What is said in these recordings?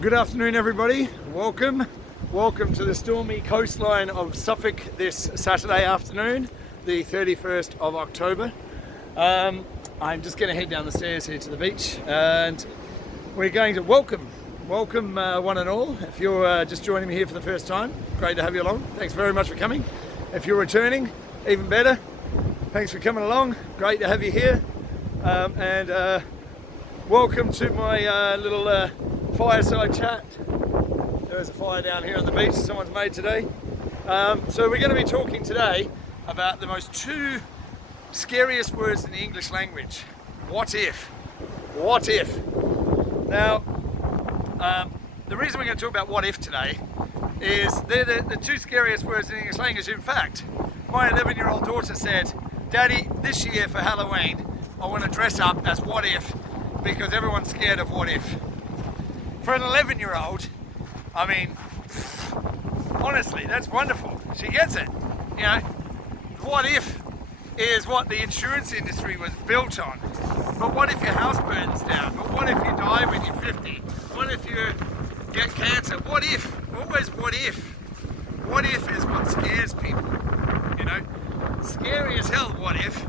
Good afternoon, everybody. Welcome to the stormy coastline of Suffolk this Saturday afternoon, the 31st of October. I'm just going to head down the stairs here to the beach, and we're going to welcome one and all. If you're just joining me here for the first time, great to have you along. Thanks very much for coming. If you're returning, even better. Thanks for coming along. Great to have you here. Welcome to my little fireside chat. There's a fire down here on the beach someone's made today. So we're going to be talking today about the two scariest words in the English language. What if? What if? Now, the reason we're going to talk about what if today is they're the two scariest words in the English language. In fact, my 11-year-old daughter said, "Daddy, this year for Halloween, I want to dress up as what if, because everyone's scared of what if." For an 11-year-old, I mean, honestly, that's wonderful. She gets it. You know, what if is what the insurance industry was built on. But what if your house burns down? But what if you die when you're 50? What if you get cancer? What if? Always what if. What if is what scares people. You know, scary as hell, what if.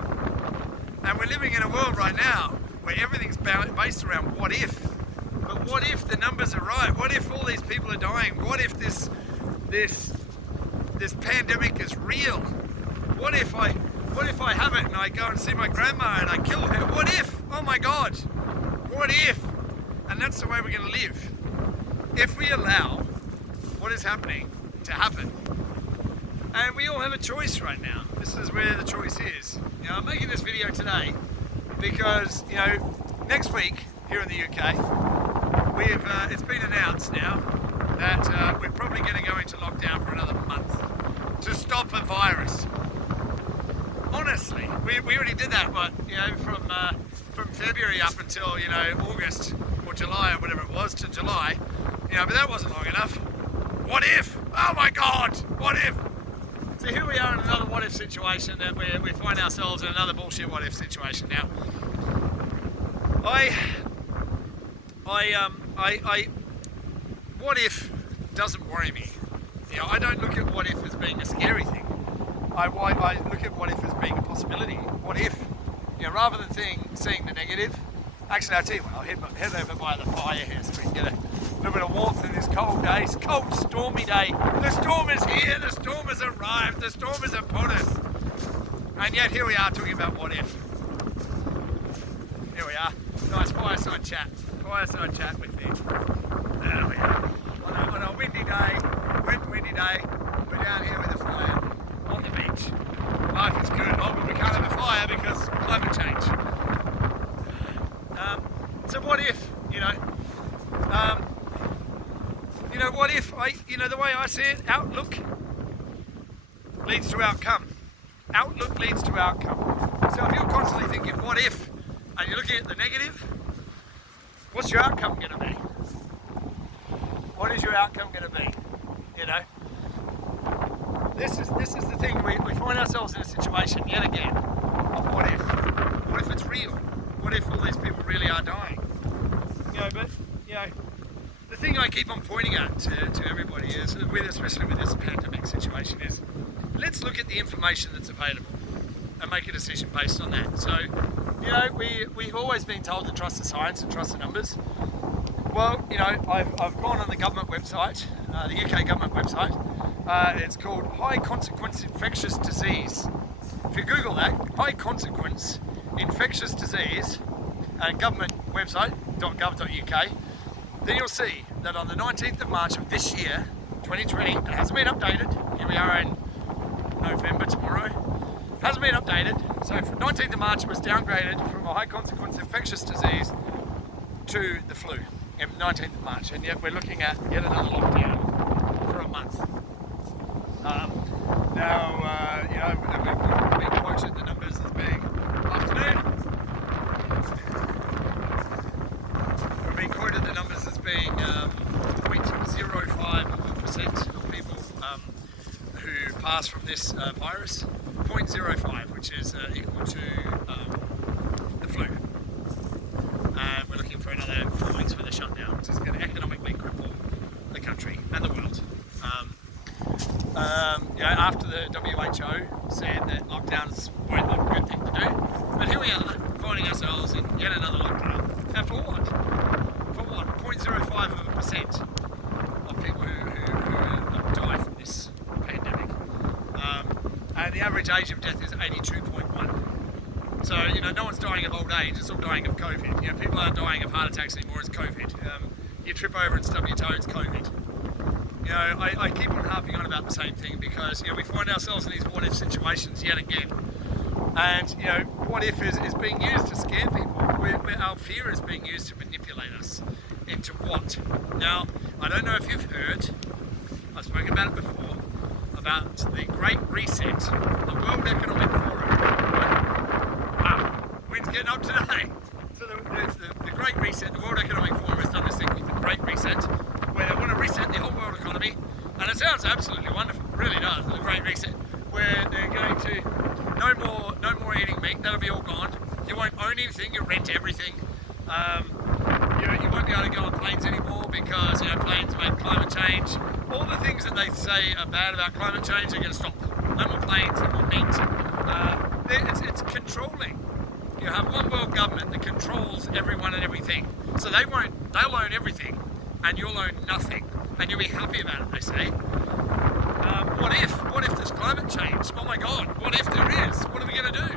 And we're living in a world right now where everything's based around what if. But what if the numbers are right? What if all these people are dying? What if this pandemic is real? What if I have it and I go and see my grandma and I kill her? What if? Oh my God! What if? And that's the way we're going to live. If we allow what is happening to happen. And we all have a choice right now. This is where the choice is. You know, I'm making this video today because, you know, next week here in the UK, it's been announced now that we're probably going to go into lockdown for another month to stop a virus. Honestly, we already did that, but you know, from February up until, you know, August or July or whatever it was, to July, you know, but that wasn't long enough. What if? Oh my God! What if? So here we are in another what if situation, that we find ourselves in another bullshit what if situation now. What if doesn't worry me. You know, I don't look at what if as being a scary thing. I look at what if as being a possibility. What if, you know, rather than seeing the negative. Actually, I'll tell you what, I'll head over by the fire here so we can get a little bit of warmth in this cold day. It's a cold, stormy day. The storm is here, the storm has arrived, the storm is upon us. And yet here we are talking about what if. Here we are. Nice fireside chat with me. There we are. On a windy day, we're down here with a fire on the beach. Life is good. Oh, but we can't have a fire because climate change. So what if, you know, what if, the way I see it, outlook leads to outcome. Outlook leads to outcome. So if you're constantly thinking, what if, and you're looking at the negative, what's your outcome going to be? What is your outcome going to be? You know, this is the thing. We find ourselves in a situation yet again of what if. What if it's real? What if all these people really are dying? You know, but you know, the thing I keep on pointing at to everybody is, especially with this pandemic situation, is let's look at the information that's available and make a decision based on that. So, you know, we've always been told to trust the science and trust the numbers. Well, you know, I've gone on the government website, the UK government website. It's called High Consequence Infectious Disease. If you Google that, High Consequence Infectious Disease, and government website, .gov.uk, then you'll see that on the 19th of March of this year, 2020, it hasn't been updated. Here we are in November tomorrow. Hasn't been updated. So from 19th of March, it was downgraded from a high consequence infectious disease to the flu. 19th of March, and yet we're looking at yet another lockdown for a month. You know, we've been quoted the numbers as being afternoon. We've been quoted the numbers as being 0.05% of people who pass from this virus. 0.05, which is equal to the flu. We're looking for another 4 weeks for the shutdown, which is going to economically cripple after the WHO said that lockdowns weren't a good thing to do. But here we are, finding ourselves in yet another lockdown. And for what? For what? 0.05% of people who die from this pandemic. And the average age of death is 82.1. So, no one's dying of old age, it's all dying of COVID. People aren't dying of heart attacks anymore, it's COVID. You trip over and stub your toe, it's COVID. I keep on harping on about the same thing because, we find ourselves in these what-if situations yet again. And, what if is being used to scare people. Our fear is being used to manipulate us into what? Now, I don't know if you've heard, I've spoken about it before, about the Great Reset, the World Economic Forum. Wow, wind's getting up today. So the Great Reset, the World Economic Forum has done this thing called the Great Reset, where they want to reset the whole world economy, and it sounds absolutely wonderful, it really does, the Great Reset, where they're going to, no more eating meat, that'll be all gone. You won't own anything, you'll rent everything. You won't be able to go on planes anymore because, planes make climate change. All the things that they say are bad about climate change are going to stop. No more planes, no more meat. It's controlling. You have one world government that controls everyone and everything. So they'll own everything and you'll own nothing. And you'll be happy about it, they say. What if there's climate change? Oh my God, what if there is? What are we going to do?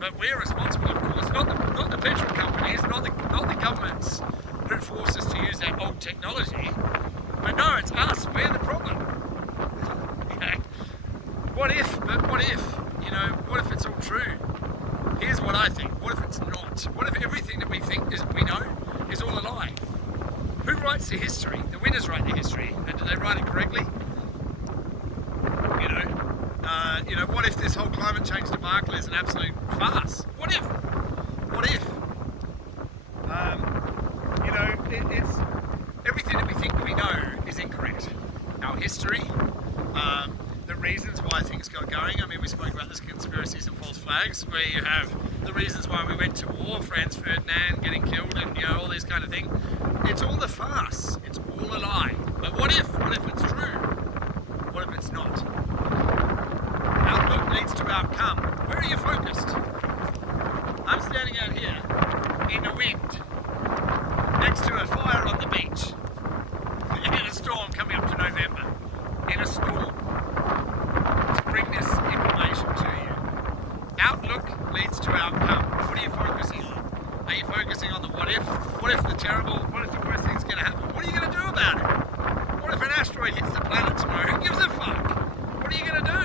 But we're responsible, of course, not the petrol companies, not the governments who force us to use that old technology. But no, it's us, we're the problem. What if, what if it's all true? Here's what I think, what if it's not? What if everything that we think we know is all a lie? Who writes the history? The winners write the history, and do they write it correctly? What if this whole climate change debacle is an absolute farce? What if? It's everything that we think we know is incorrect. Our history, the reasons why things got going. I mean, we spoke about this conspiracies and false flags, where you have the reasons why we went to war, Franz Ferdinand getting killed, and all these kind of things. It's all a farce. It's all a lie. But what if? What if it's true? What if it's not? Outlook leads to outcome. Where are you focused? I'm standing out here in the wind, next to a fire on the beach, in a storm coming up to November, in a storm, to bring this information to you. Outlook leads to outcome. What are you focusing on? Are you focusing on the what if? What if the worst thing's going to happen? What are you going to do about it? What if an asteroid hits the planet tomorrow? Who gives a fuck? What are you going to do?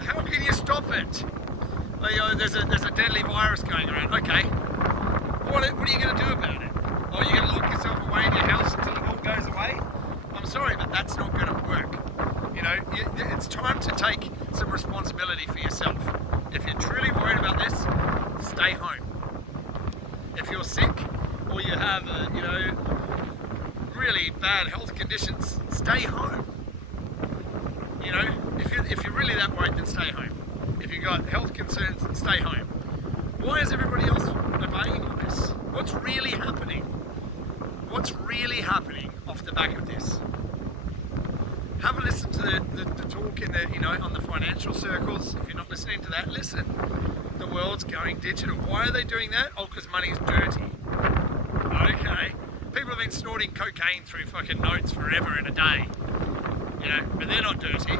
How can you stop it? There's a deadly virus going around. Okay, what are you going to do about it? Oh, you're going to lock yourself away in your house until it all goes away? I'm sorry, but that's not going to work. It's time to take some responsibility for yourself. If you're truly worried about this, stay home. If you're sick or you have, really bad health conditions, stay home. If you're really that worried, then stay home. If you've got health concerns, stay home. Why is everybody else obeying all this? What's really happening? What's really happening off the back of this? Have a listen to the talk in on the financial circles. If you're not listening to that, listen. The world's going digital. Why are they doing that? Oh, because money's dirty. Okay. People have been snorting cocaine through fucking notes forever in a day. But they're not dirty.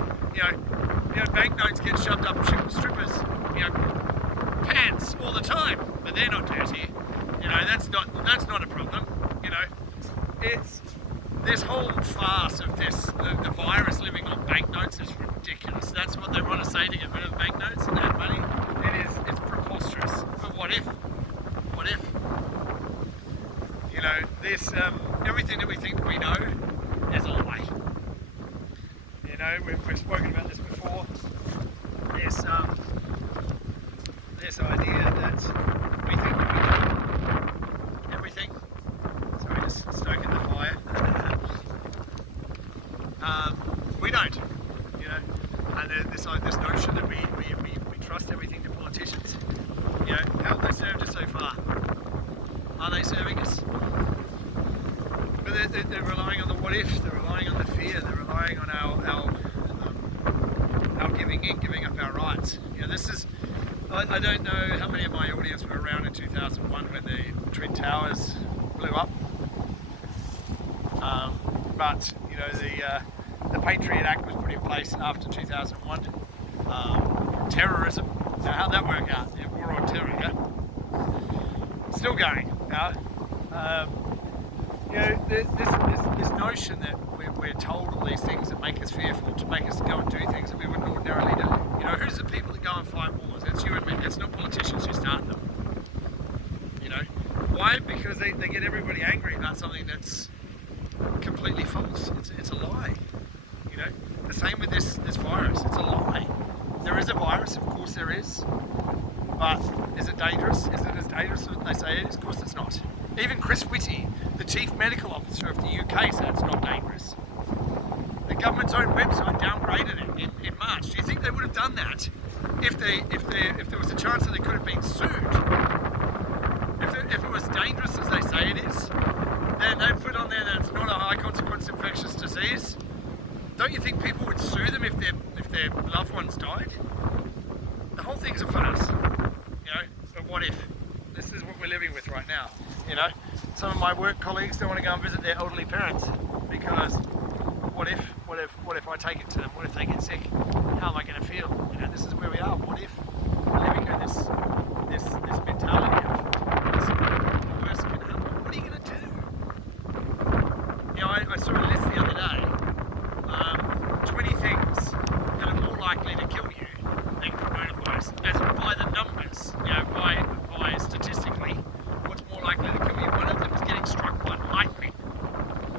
Banknotes get shoved up strippers, pants all the time, but they're not dirty. That's not a problem. It's this whole farce of the virus living on banknotes is ridiculous. That's what they want to say to get rid of banknotes and add money. It's preposterous. But what if? What if? This everything that we think we know is a lie. We've spoken about this before. This idea that we think that we know everything. Sorry, just stoking the fire. We don't, and this notion that we trust everything to politicians. How have they served us so far? Are they serving us? But they're relying on the what if. They're relying on the fear. They're relying on our giving in, giving up our rights. You know, this is, I don't know how many of my audience were around in 2001 when the Twin Towers blew up. But you know, the Patriot Act was put in place after 2001 for terrorism. Now, how'd that work out? The war on terror, yeah? Still going. You know, this notion that we're told all these things that make us fearful, to make us go and do things that we wouldn't ordinarily do. You know, who's the people that go and fight wars? It's you and me. It's not politicians who start them. You know, why? Because they get everybody angry about something that's completely false. It's a lie. You know, the same with this virus. It's a lie. There is a virus, of course there is. But is it dangerous? Is it as dangerous as they say it is? Of course it's not. Even Chris Whitty, the chief medical officer of the UK, said it's not dangerous. The government's own website downgraded it in March. Do you think they would have done that if there was a chance that they could have been sued? If it was dangerous as they say it is, then they put on there that it's not a high consequence infectious disease. Don't you think people would sue them if their loved ones died? The whole thing's a farce. You know, but what if? This is what we're living with right now. You know, some of my work colleagues don't want to go and visit their elderly parents because what if I take it to them? What if they get sick? How am I going to feel? You know, this is where we are. What if we're living in this mentality of the worst can happen? What are you going to do? You know, I saw a list the other day. 20 things that are more likely to kill you than coronavirus, as by the numbers. You know, by statistically, what's more likely to kill you? One of them is getting struck by lightning.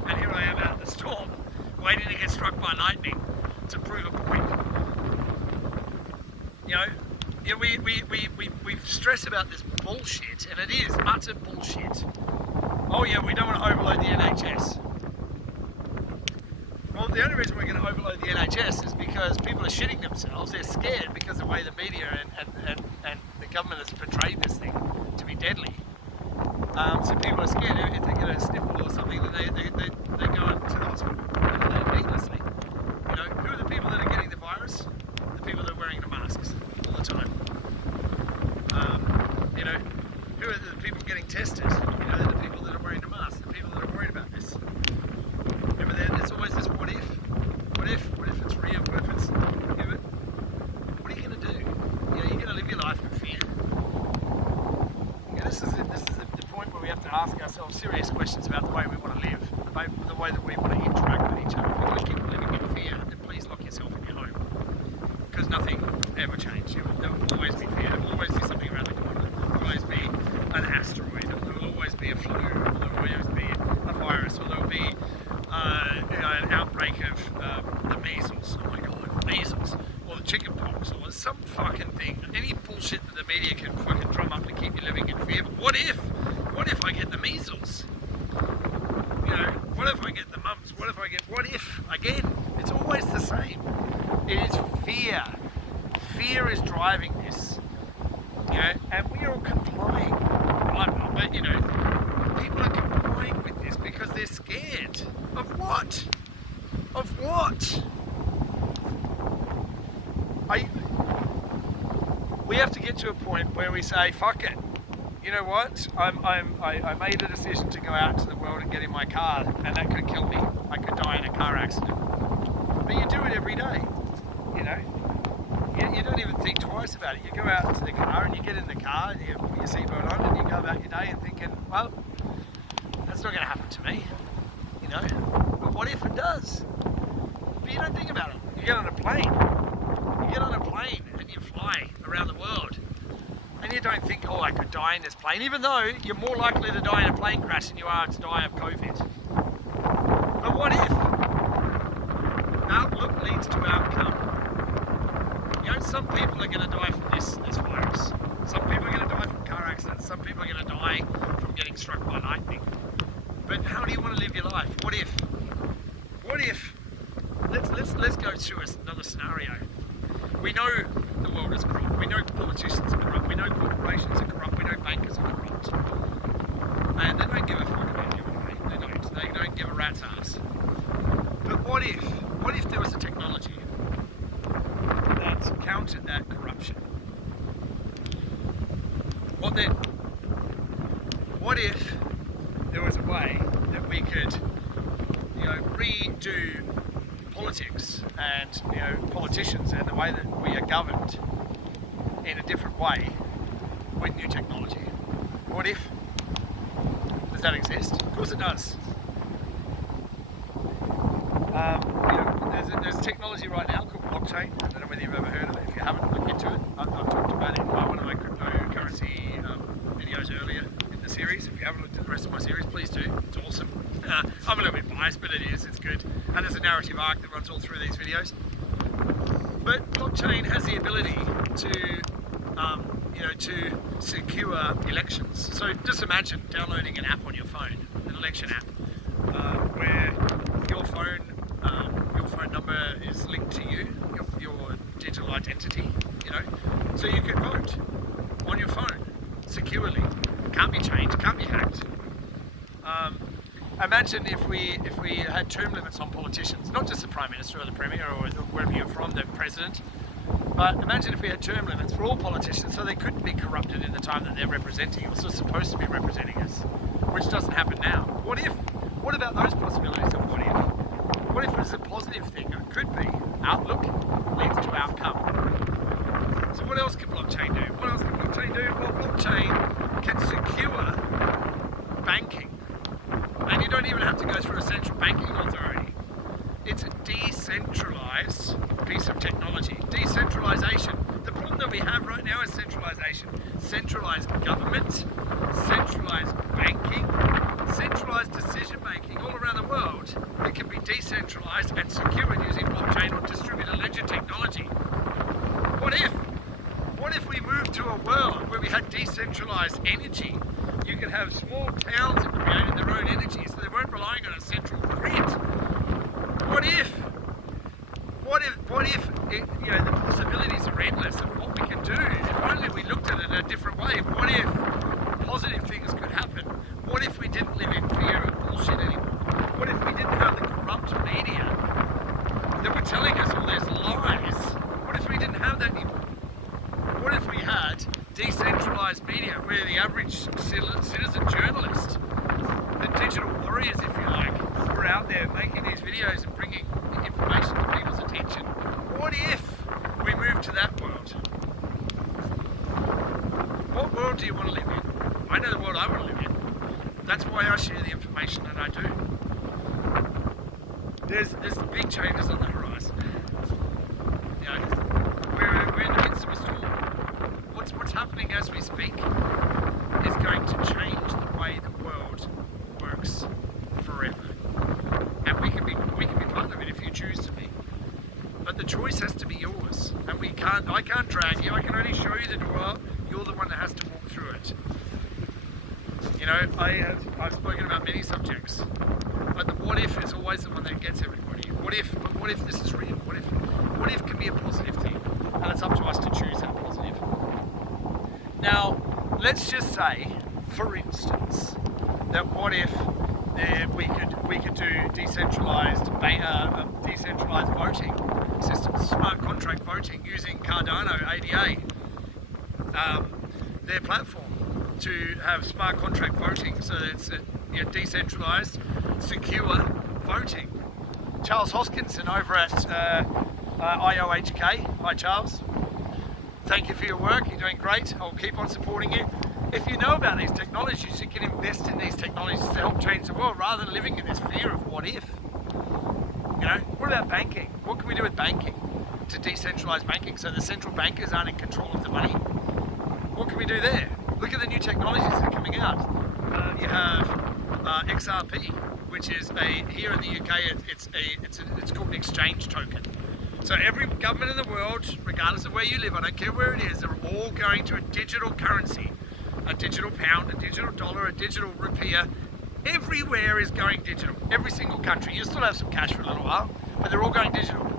And here I am out in the storm, waiting to get struck by lightning to prove a point. You know, yeah, we stress about this bullshit, and it is utter bullshit. Oh yeah, we don't want to overload the NHS. Well, the only reason we're going to overload the NHS is because people are shitting themselves. They're scared because of the way the media and the government has portrayed this thing to be deadly. So people are scared. If they get a sniffle or something, then they go into the hospital needlessly. You know, who are the people that are getting the virus? The people that are wearing the masks all the time. You know, who are the people getting tested? You know, they're the people that are wearing the masks. The people that are worried about this. Remember, there's always this what if? What if it's real? What if it's... You know, what are you going to do? You know, you're going to live your life in fear. You know, this is the point where we have to ask ourselves serious questions about the way we want to live, the way that we want to interact with each other. If you're going to keep living in fear, then please lock yourself in your home. Because nothing ever changes. There will always be fear. There will always be something around the corner. There will always be an asteroid. There will always be a flu. Or there will always be a virus. Or there will be you know, an outbreak of the measles. Oh my god, measles. Or the chicken pox. Or some fucking thing. Any bullshit that the media can fucking drum up to keep you living in fear. But what if? What if I get the measles? You know, what if I get the mumps? What if? Again, it's always the same. It is fear. Fear is driving this. You know, and we are all complying. Right, but you know, people are complying with this because they're scared. Of what? Of what? We have to get to a point where we say, fuck it. You know what? I made a decision to go out into the world and get in my car, and that could kill me. I could die in a car accident. But you do it every day. You know? You don't even think twice about it. You go out into the car and you get in the car and you put your seatbelt on and you go about your day and thinking, well, that's not going to happen to me. You know? But what if it does? But you don't think about it. You get on a plane. You get on a plane and you fly around the world. And you don't think, oh, I could die in this plane, even though you're more likely to die in a plane crash than you are to die of COVID. But what if? Outlook leads to outcome. You know, some people are going to die from this virus. Some people are going to die from car accidents. Some people are going to die from getting struck by lightning. But how do you want to live your life? What if? What if? Let's go through another scenario. We know the world is corrupt. We know politicians are corrupt. We know corporations are corrupt. We know bankers are corrupt. And they don't give a fuck about you and me. They don't. They don't give a rat's ass. But what if there was a technology that countered that corruption. What then? What if there was a way that we could, redo politics and, politicians and the way that we are governed in a different way with new technology? What if? Does that exist? Of course it does. There's technology right now called blockchain. I don't know whether you've ever heard of it. If you haven't, look into it. I've talked about it in one of my cryptocurrency videos earlier in the series. If you haven't looked at the rest of my series, please do. It's awesome. I'm a little bit biased, but it is. It's good. And there's a narrative arc that runs all through these videos. But blockchain has the ability to secure elections. So just imagine downloading an app on your phone, an election app, where your phone number is linked to you, your digital identity, so you can vote on your phone securely. Can't be changed, can't be hacked. Imagine if we had term limits on politicians, not just the Prime Minister or the Premier or wherever you're from, the President, but imagine if we had term limits for all politicians so they couldn't be corrupted in the time that they're representing us or supposed to be representing us, which doesn't happen now. What if? What about those possibilities of what if? What if it's a positive thing? It could be. Outlook leads to outcome. So what else can blockchain do? What else can blockchain do? Well, blockchain can secure banking. And you don't even have to go through a central banking authority. It's a decentralized piece of technology. Decentralization. The problem that we have right now is centralization. Centralized government, centralized banking, centralized decision making all around the world. It can be decentralized and secured using blockchain or distributed ledger technology. What if? What if we moved to a world where we had decentralized energy? You could have small towns that created their own energy, so they weren't relying on a central grid. What if? The possibilities are endless of what we can do. If only we looked at it in a different way. What if positive things could happen? What if we didn't live in fear of bullshit anymore? What if we didn't have the corrupt media that were telling us all these lies? What if we didn't have that anymore? What if we had decentralized media where the average citizen journalist, the digital warriors, if you like, were out there making these videos and bringing information to people's attention? What if we moved to that world? What world do you want to live in? I know the world I want to live in. That's why I share the information that I do. There's big changes on the horizon. We're in the midst of a storm. What's happening as we speak is going to change the way the world works forever. And we can be part of it if you choose to be. But the choice has to be yours. And I can't drag you, I can only show you the door. You're the one that has to walk through it. I've spoken about many subjects, but the what if is always the one that gets everybody. What if this is real? What if can be a positive thing? And it's up to us to choose that positive. Now, let's just say, for instance, that what if we could do decentralized voting systems, smart contract voting using Cardano ADA, their platform, to have smart contract voting so that it's decentralized, secure voting. Charles Hoskinson over at IOHK. Hi Charles. Thank you for your work, you're doing great. I'll keep on supporting you. If you know about these technologies, you can invest in these technologies to help change the world rather than living in this fear of what if. What about banking? What can we do with banking to decentralize banking so the central bankers aren't in control of the money? What can we do there? Look at the new technologies that are coming out. You have XRP, which is here in the UK, it's called an exchange token. So every government in the world, regardless of where you live, I don't care where it is, they're all going to a digital currency, a digital pound, a digital dollar, a digital rupiah. Everywhere is going digital. Every single country. You still have some cash for a little while, but they're all going digital.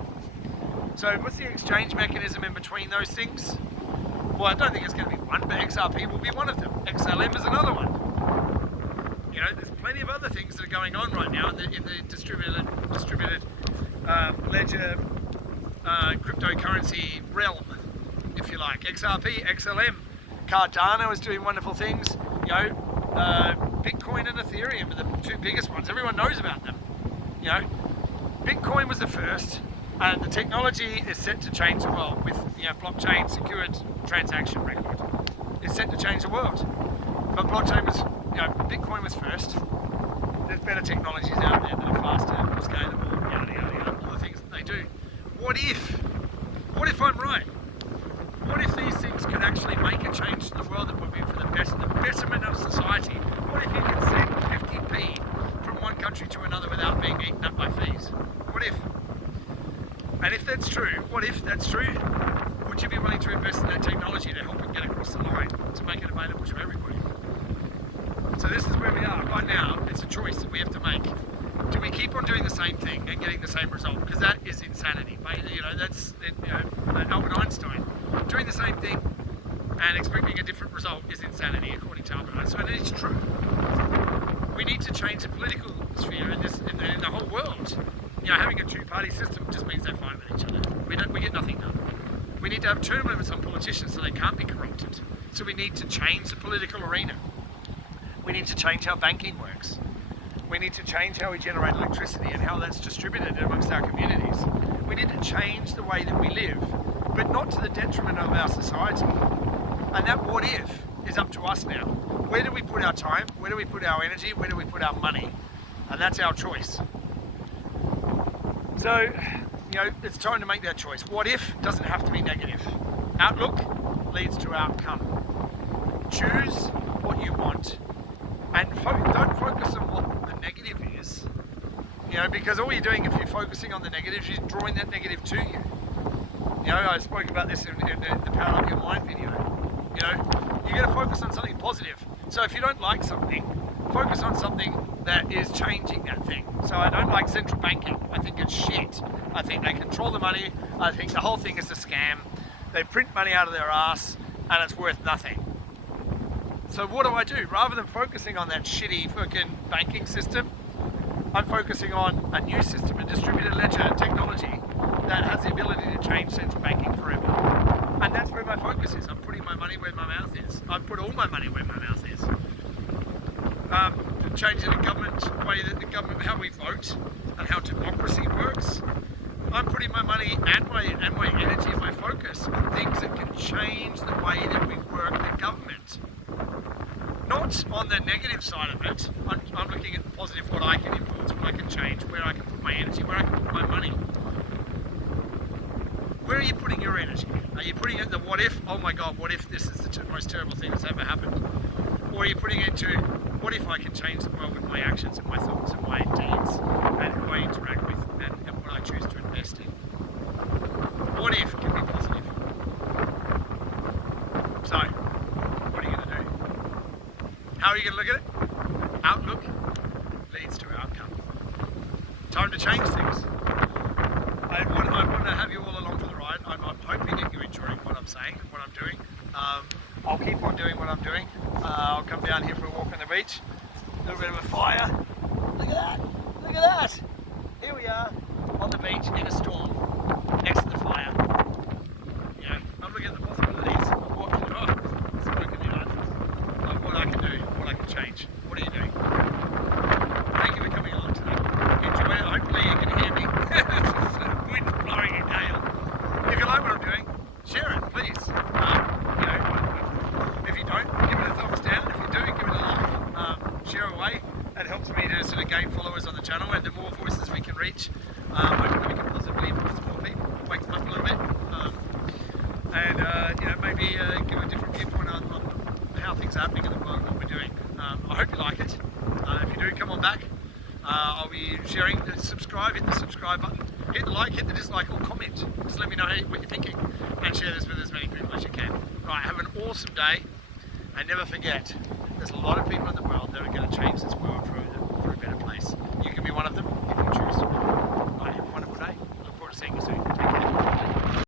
So what's the exchange mechanism in between those things? Well, I don't think it's going to be one, but XRP will be one of them. XLM is another one. There's plenty of other things that are going on right now in the distributed ledger cryptocurrency realm. if you like. XRP, XLM, Cardano is doing wonderful things. You know, Bitcoin and Ethereum are the two biggest ones. Everyone knows about them. You know, Bitcoin was the first, and the technology is set to change the world with, you know, blockchain secured transaction record. It's set to change the world. But blockchain was, you know, Bitcoin was first. There's better technologies out there that are faster, more scalable, yada yada yada, all the things that they do. What if I'm right? What if these things could actually make a change to the world that would be for the betterment of society? What if you could send 50p from one country to another without being eaten up by fees? What if? And if that's true, would you be willing to invest in that technology to help it get across the line, to make it available to everybody? So this is where we are. Right now, it's a choice that we have to make. Do we keep on doing the same thing and getting the same result? Because that is insanity. You know, that's, you know, Albert Einstein. Doing the same thing and expecting a different result is insanity, according to Albert Einstein. And it's true. We need to change the political sphere in the whole world. You know, having a two-party system just means they fight with each other. We get nothing done. We need to have term limits on politicians so they can't be corrupted. So we need to change the political arena. We need to change how banking works. We need to change how we generate electricity and how that's distributed amongst our communities. We need to change the way that we live, but not to the detriment of our society. And that what if is up to us now. Where do we put our time? Where do we put our energy? Where do we put our money? And that's our choice. So, you know, it's time to make that choice. What if doesn't have to be negative. Outlook leads to outcome. Choose what you want. And don't focus on what the negative is. You know, because all you're doing if you're focusing on the negative, you're drawing that negative to you. You know, I spoke about this in the Power of Your Mind video. You know, you're going to focus on something positive. So if you don't like something, focus on something that is changing that thing. So I don't like central banking. I think it's shit. I think they control the money. I think the whole thing is a scam. They print money out of their ass and it's worth nothing. So what do? Rather than focusing on that shitty fucking banking system, I'm focusing on a new system, a distributed ledger technology that has the ability to change central banking forever. And that's where my focus is. I'm putting my money where my mouth is. I put all my money where my mouth is. Changing the government, way that the government, how we vote and how democracy works. I'm putting my money and my energy and my focus on things that can change the way that we work the government. Not on the negative side of it. I'm looking at the positive, what I can influence, what I can change, where I can put my energy, where I can put my money. Where are you putting your energy? Are you putting it in the what if? Oh my God, what if this is the most terrible thing that's ever happened? Or are you putting it into what if I can change the world with my actions and my thoughts and my deeds and who I interact with and what I choose to invest in? What if can be positive? So, what are you going to do? How are you going to look at it? Outlook leads to outcome. Time to change things. I want to have you all along for the ride. I'm hoping that you're enjoying what I'm saying, what I'm doing. I'll keep on doing what I'm doing. I'll come down here for a walk on the beach. A little bit of a fire. Look at that. Look at that. Here we are on the beach in a storm next to the fire. You know, I'm looking at the possibilities of what can be done, of what I can do, what I can change. What are you doing? Thank you for coming along today. Enjoy it. Hopefully you can hear me. It's wind blowing a gale. If you like what I'm doing, share it, please. You know, if you don't, give it a thumbs down. If you do, give it a like. Share away. That helps me to sort of gain followers on the channel, and the more voices we can reach, hopefully we can positively influence more people, wake them up a little bit, and you know, maybe give a different viewpoint on how things are happening in the world and what we're doing. I hope you like it. If you do, come on back. I'll be sharing. Subscribe. Hit the subscribe button. Hit the like. Hit the dislike or comment. Just let me know what you're thinking, and share this with as many people as you can. Right. Have an awesome day, and never forget. There's a lot of people in the world that are going to change this world for a better place. You can be one of them if you choose. Right, have a wonderful day. Look forward to seeing you soon.